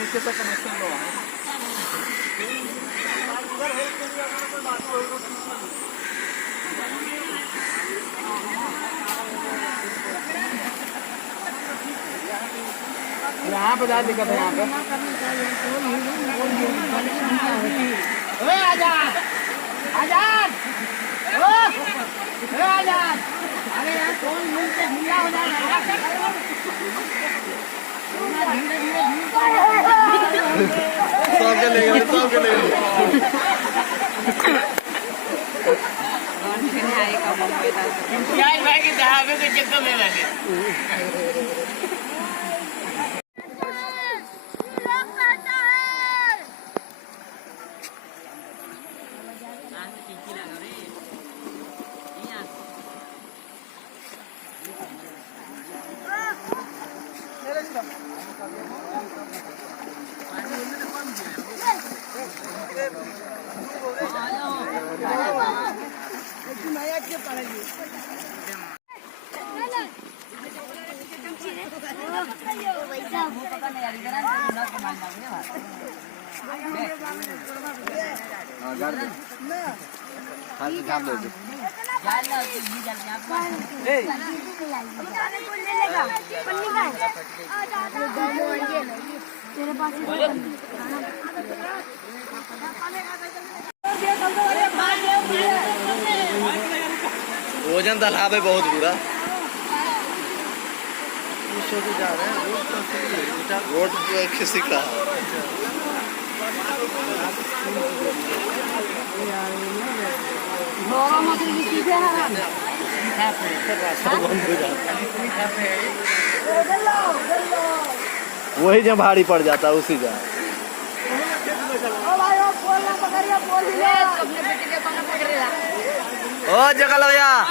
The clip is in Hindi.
नीचे से कनेक्शन लो। यहाँ पे ज्यादा दिक्कत है। यहाँ पे आजाद आजाद आजाद, अरे यार कौन मिलते हमला हो जाएगा। सबके ले गए, सबके ले गए। क्या भाई की जहाँ पे कोई चक्कर ले लगे। भोजन तालाब है बहुत बुरा। रोड खिसक रहा है। वही जब भारी पड़ जाता है उसी जगह। ओ जगह लो यार।